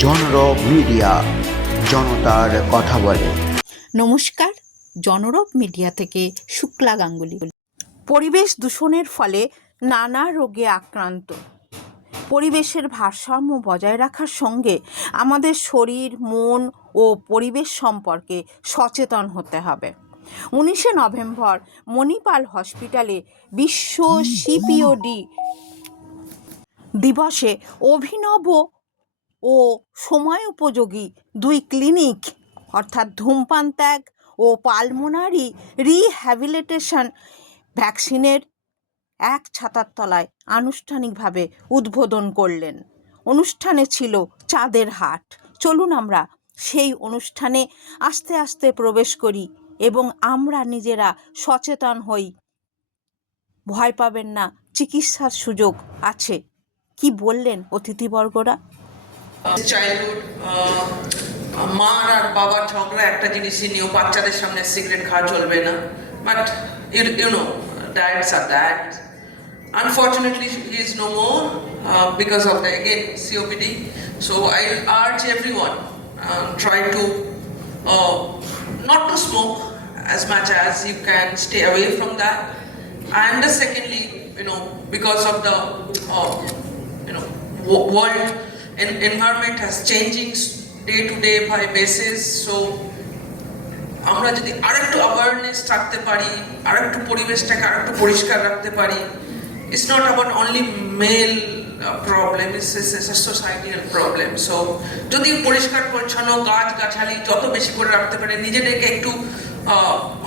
জনরব media, জনতার কথা বলে। নমস্কার, জনরব মিডিয়া থেকে শুক্লা গাঙ্গুলি। পরিবেশ দূষণের ফলে নানা রোগে আক্রান্ত। পরিবেশের ভারসাম্য বজায় রাখার সঙ্গে আমাদের শরীর, মন ও পরিবেশ সম্পর্কে সচেতন হতে হবে। উনিশে নভেম্বর মণিপাল হসপিটালে বিশ্ব সিপিওডি দিবসে অভিনব ও সময় উপযোগী দুই ক্লিনিক, অর্থাৎ ধূমপান ত্যাগ ও পালমোনারি রিহ্যাবিলিটেশন ভ্যাকসিনের এক ছাতার তলায় আনুষ্ঠানিকভাবে উদ্বোধন করলেন। অনুষ্ঠানে ছিল চাঁদের হাট। চলুন আমরা সেই অনুষ্ঠানে আস্তে আস্তে প্রবেশ করি এবং আমরা নিজেরা সচেতন হই। ভয় পাবেন না, চিকিৎসার সুযোগ আছে। কি বললেন অতিথিবর্গরা? চাইল্ডহুড মা আর বাবার ঝগড়া একটা জিনিসই নিয়েও বাচ্চাদের সামনে সিগারেট খাওয়া চলবে না but you know diets R that Unfortunately, he is no more uh, because of the again COPD. So I urge everyone uh, try to uh, not to smoke as much as you can. Stay away from that. And the secondly, you know, because of the uh, you know wo- world en- environment has changing day to day by basis. So, আমরা যদি আরেকটু awareness রাখতে পারি, আরেকটু পরিবেশটাকে আরেকটু পরিষ্কার রাখতে পারি it's not about only male problem it's a societal problem so যদি পরিষ্কার পরিচ্ছন্ন গাছ গাছালি যত বেশি করে রাখতে পারে, নিজেদেরকে একটু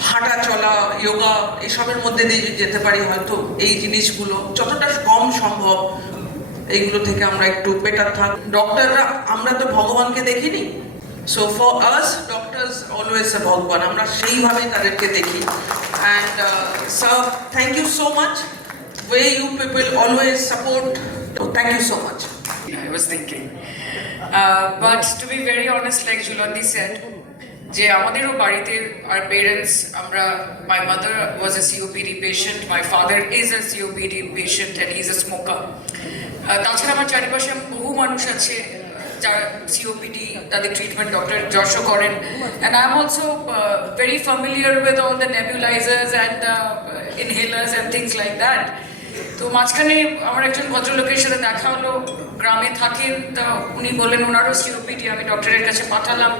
হাঁটা চলা যোগা এসবের মধ্যে দিয়ে যেতে পারি, হয়তো এই জিনিসগুলো যতটা কম সম্ভব এইগুলো থেকে আমরা একটু বেটার থাক। ডক্টররা আমরা তো ভগবানকে দেখিনি। So for us doctors always a bhagwan. আমরা সেইভাবেই তাদেরকে দেখি। And sir thank you so much way you people always support thank you so much I was thinking. Uh, but to be very honest, like Julandi said, যে আমাদেরও বাড়িতে আর parents আমরা my mother was a COPD patient my father is a COPD patient and is a smoker তাছাড়া আমার চারিপাশে বহু মানুষ আছে, যারা সিওপিডি তাদের ট্রিটমেন্ট ডক্টর যশও করেন. And I am also very familiar with all the nebulisers and the inhalers and things like that তো মাঝখানে আমার একজন ভদ্রলোকের সাথে দেখা হলো, গ্রামে থাকেন, তা উনি বললেন, ওনারও সিওপিডি আমি ডক্টরের কাছে পাঠালাম।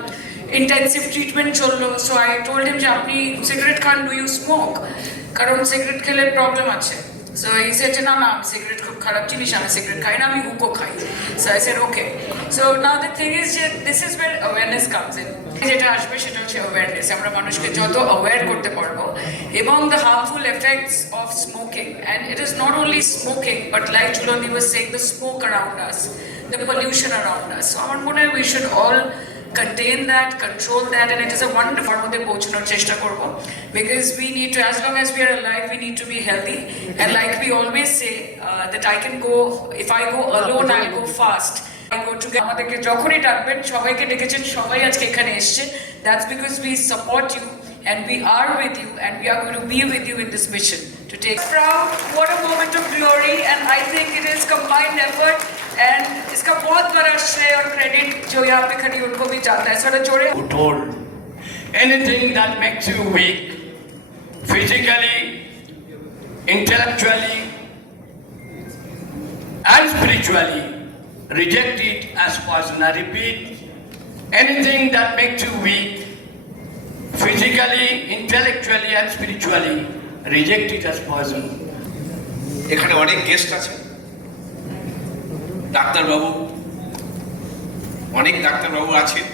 ইন্টেন্সিভ ট্রিটমেন্ট চলল। সো আই টোল্ড হিম যে, আপনি সিগারেট খান ডু ইউ স্মোক কারণ সিগারেট খেলে প্রবলেম আছে। সো এই না না, আমি সিগারেট খুব খারাপ জিনিস আমি সিগারেট খাই না আমি হুকো খাই so I said okay so now the thing is যে this is where awareness comes in যেটা আসবে সেটা হচ্ছে অ্যাওয়ারনেস আমরা মানুষকে যত অ্যাওয়ার করতে পারব এবং the harmful effects of smoking and it is not only smoking but like চুলন্দি was saying the smoke around us the pollution around us so আমার মনে হয় we should all contain that, control that, and it is a wonderful মধ্যে পৌঁছানোর চেষ্টা করব because we need to, as long as we are alive, we need to be healthy. And like we always say, uh, that I can go, if I go alone, I'll go fast. I go to আমাদেরকে যখনই ডাকবেন সবাইকে ডেকেছেন সবাই আজকে এখানে এসছে that's because we support you and we are with you and we are going to be with you in this mission to take proud what a moment of glory and I think it is combined effort and इसका बहुत बड़ा श्रेय और credit जो यहाँ पे खड़ी उनको भी जाता है थोड़ा जोड़े who told anything that makes you weak physically, intellectually, and spiritually, reject it as poison. I repeat, anything that makes you weak physically, intellectually, and spiritually, reject it as poison. এখানে অনেক গেস্ট আছে ডাক্তারবাবু অনেক ডাক্তারবাবু আছেন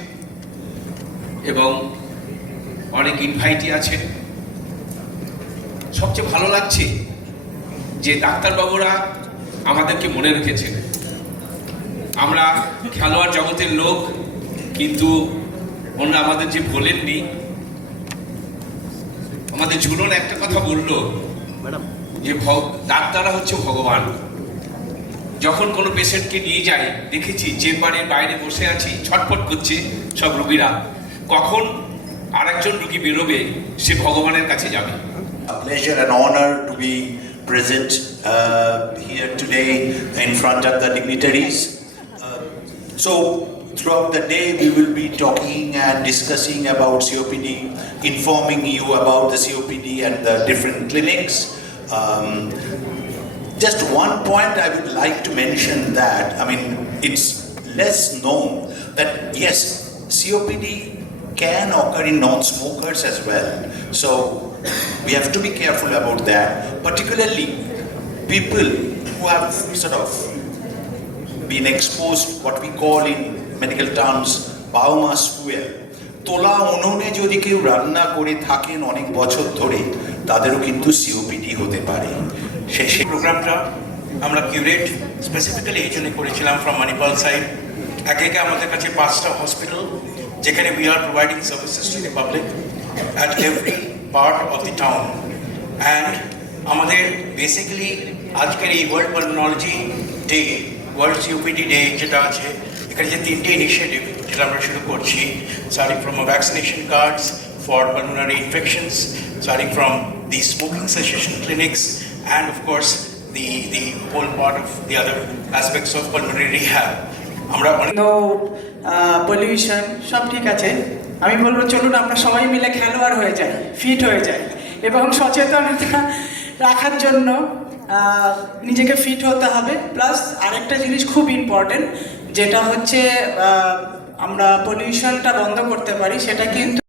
এবং অনেক invitee আছেন। সবচেয়ে ভালো লাগছে যে ডাক্তারবাবুরা আমাদেরকে মনে রেখেছেন। আমরা খেলোয়াড় জগতের লোক কিন্তু ওনারা আমাদের যে বলেননি আমাদের ঝুলন একটা কথা বলল যে ডাক্তাররা হচ্ছে ভগবান। যখন কোনো পেশেন্টকে নিয়ে যাই দেখেছি চেম্বারের বাইরে বসে আছি ছটফট করছে সব রুগীরা কখন আরেকজন রুগী বেরোবে সে ভগবানের কাছে যাবে pleasure and honor to be present uh, here today in front of the dignitaries. Uh, so, throughout the day, we will be talking and discussing about COPD, informing you about the COPD and the different clinics. Um, just one point I would like to mention that, I mean, it's less known that yes, COPD can occur in non-smokers as well. So we have to be careful about that, particularly people who have sort of been exposed what we call in medical terms biomass fuel তোলা উনুনে যদি কেউ রান্না করে থাকেন অনেক বছর ধরে তাদেরও কিন্তু সিওপিডি হতে পারে শেষে প্রোগ্রামটা আমরা কিউরেট স্পেসিফিক্যালি এই জন্য করেছিলাম ফ্রম মানিপাল সাইড একে একে আমাদের কাছে পাঁচটা হসপিটাল যেখানে we are providing services to the public at every part of the town and আমাদের বেসিক্যালি আজকের এই world pulmonology day world COPD day যেটা আছে এখানে যে তিনটে ইনিশিয়েটিভ যেটা আমরা শুরু করছি starting from vaccination cards for pulmonary infections starting from the smoking cessation clinics, and of course, the, the whole part of the other aspects of pulmonary rehab. আমরা নো পলিউশন সব ঠিক আছে। আমি বলব চলুন আমরা সবাই মিলে খেলোয়াড় হয়ে যাই ফিট হয়ে যাই। এবং সচেতনতা রাখার জন্য নিজেকে ফিট হতে হবে। প্লাস আরেকটা জিনিস খুব ইম্পর্টেন্ট যেটা হচ্ছে আমরা পলিউশনটা বন্ধ করতে পারি সেটা কিন্তু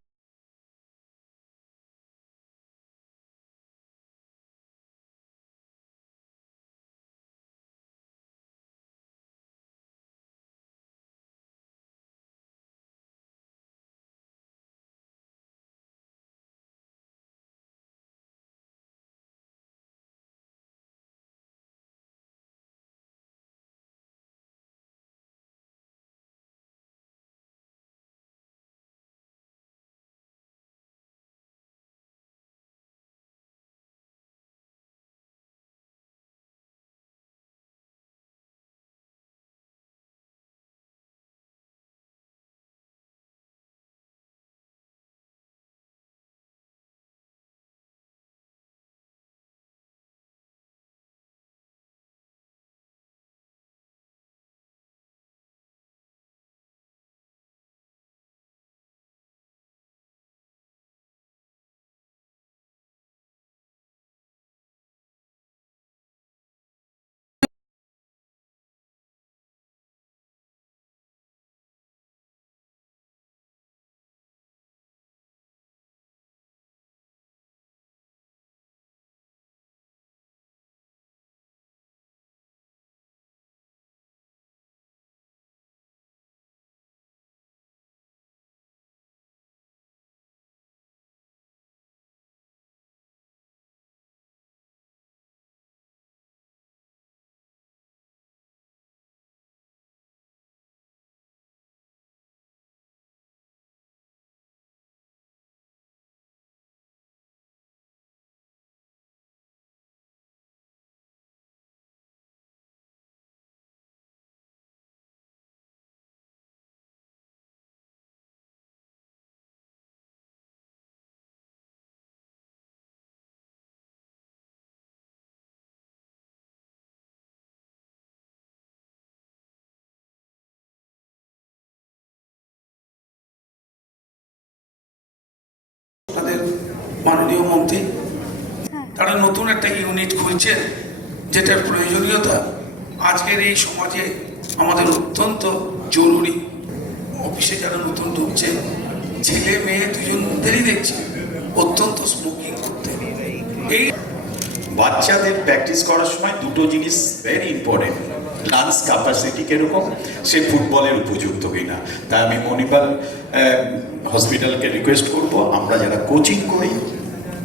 মাননীয় মন্ত্রী। তারা নতুন একটা ইউনিট খুলছেন যেটার প্রয়োজনীয়তা আজকের এই সমাজে আমাদের অত্যন্ত জরুরি। অফিসে যারা নতুন ঢুকছে ছেলে মেয়ে দুজন মধ্যেই দেখছি অত্যন্ত স্মোকিং করতে। এই বাচ্চাদের প্র্যাকটিস করার সময় দুটো জিনিস ভেরি ইম্পর্টেন্ট লাংস ক্যাপাসিটি কীরকম? সে ফুটবলের উপযুক্ত কিনা? তাই আমি মণিপাল হসপিটালকে রিকোয়েস্ট করব, আমরা যারা কোচিং করি,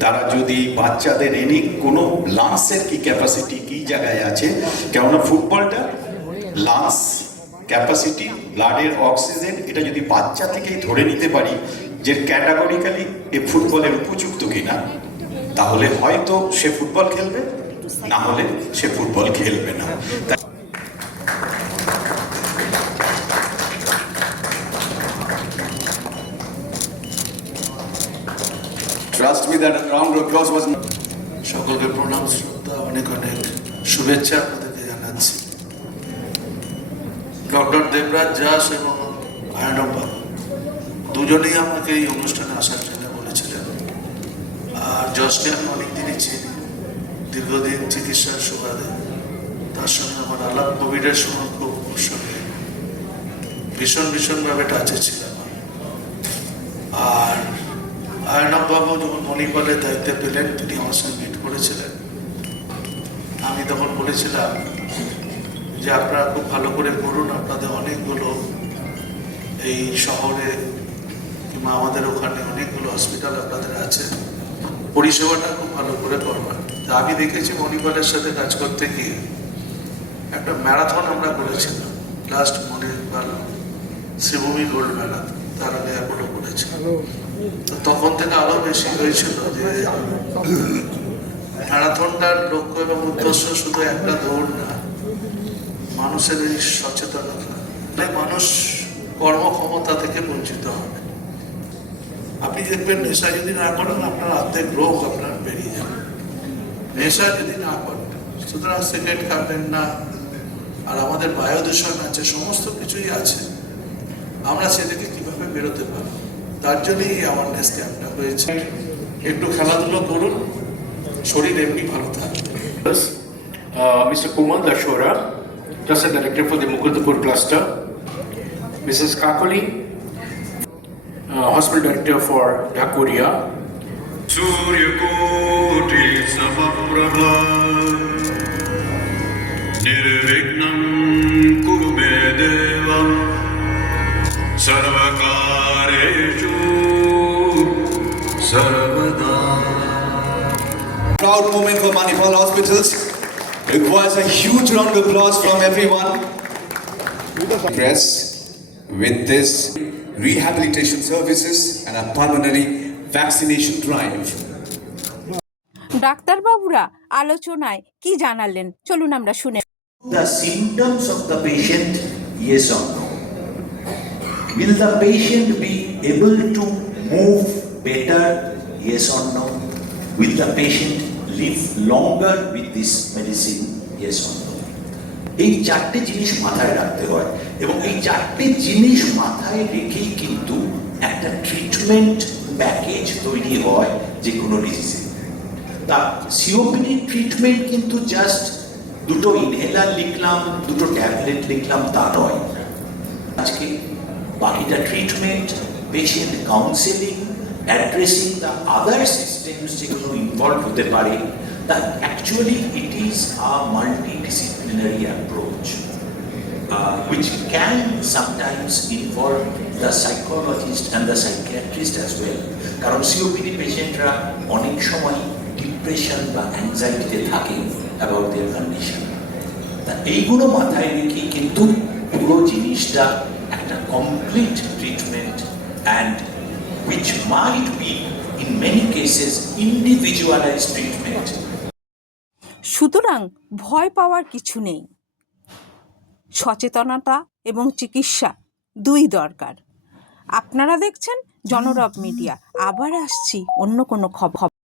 তারা যদি বাচ্চাদের এনে কোনো লাংসের কি ক্যাপাসিটি কি জায়গায় আছে? কেননা ফুটবলটা লাংস ক্যাপাসিটি ব্লাডের অক্সিজেন এটা যদি বাচ্চা থেকেই ধরে নিতে পারি যে ক্যাটাগরিক্যালি এ ফুটবলের উপযুক্ত কিনা, তাহলে হয়তো সে ফুটবল খেলবে, না হলে সে ফুটবল খেলবে না। Trust me that round of clause was সকলকে প্রণাম, শ্রদ্ধা, অনেক অনেক শুভেচ্ছা আপনাদেরকে জানাচ্ছি। ডক্টর দেবরাজ দাস এবং আয়নব দুজনেই আমাকে এই অনুষ্ঠানে আসার জন্য বলেছিলেন। আর জজকে আমি অনেকদিনই চিনি, দীর্ঘদিন চিকিৎসার সুবাদে। তার সঙ্গে আমার আলাপ কোভিডের সময় খুব সঙ্গে ভীষণ, ভীষণভাবে টাচে ছিলাম। আর আয়নব বাবু যখন মণিপালের দায়িত্বে পেলেন, তিনি আমার সঙ্গে মিট করেছিলেন। আমি তখন বলেছিলাম যে, আপনারা খুব ভালো করে করুন আপনাদের অনেকগুলো এই শহরে কিংবা আমাদের ওখানে অনেকগুলো হসপিটাল আপনাদের আছে। পরিষেবাটা খুব ভালো করে করবেন আমি দেখেছি মণিপালের সাথে কাজ করতে গিয়ে একটা ম্যারাথন আমরা করেছিলাম। লাস্ট মনে মণিপাল শ্রীভূমি গোল্ড ম্যারাথন তার আগে অ্যাপোলো করেছিলাম তখন থেকে আরও বেশি হয়েছিল যে ম্যারাথনটার লক্ষ্য এবং উদ্দেশ্য শুধু একটা দৌড় না মানুষের এই সচেতনতা। তাই মানুষ কর্মক্ষমতা থেকে বঞ্চিত হবে। আপনি দেখবেন নেশা যদি না করেন আপনার অর্ধেক রোগ আপনার বেরিয়ে যাবে। নেশা যদি না করেন সুতরাং সিগারেট খাবেন না আর আমাদের বায়ু দূষণ আছে সমস্ত কিছুই আছে আমরা সেদিকে কীভাবে বেরোতে পারি? তার জন্যই এই অ্যাওয়ারনেস ক্যাম্পটা হয়েছে। একটু খেলাধুলো করুন শরীর এমনি ভালো থাকবে মিস্টার কুমার দাসোরা ক্লাসের director for the Mukundapur cluster Mrs Kakoli hospital director hospital director for Dhakuria. Surya সর্বকারেষু Proud moment for Manipal Hospitals it was a huge round of applause from everyone. Press with this rehabilitation services and a pulmonary vaccination drive. ডাক্তারবাবুরা আলোচনায় কি জানালেন চলুন আমরা শুনে The symptoms of the patient, yes or no. Will the patient be able to move better, yes or no? Will the patient live longer with this medicine, yes or no? এই চারটে জিনিস মাথায় রাখতে হয় এবং এই চারটে জিনিস মাথায় রেখেই কিন্তু একটা ট্রিটমেন্ট প্যাকেজ তৈরি হয় যে কোনো ডিজিজে তা সিওপিডি ট্রিটমেন্ট কিন্তু জাস্ট দুটো ইনহেলার লিখলাম দুটো ট্যাবলেট লিখলাম তা নয় আজকে বাকিটা treatment patient counselling addressing the other systems যেগুলো ইনভলভ হতে পারে, তা actually it is a multidisciplinary approach which can sometimes involve the psychologist and the psychiatrist as well. কারণ সিওপিডি পেশেন্টরা অনেক সময় ডিপ্রেশন বা অ্যাংজাইটিতে থাকে অ্যাবাউট দেয়ার কন্ডিশন তা এইগুলো মাথায় রেখে কিন্তু পুরো জিনিসটা একটা complete treatment and which might be, in many cases, individualized treatment. সুতরাং ভয় পাওয়ার কিছু নেই। সচেতনতা এবং চিকিৎসা দুই দরকার। আপনারা দেখছেন জনরব মিডিয়া। আবার আসছি অন্য কোনো খবর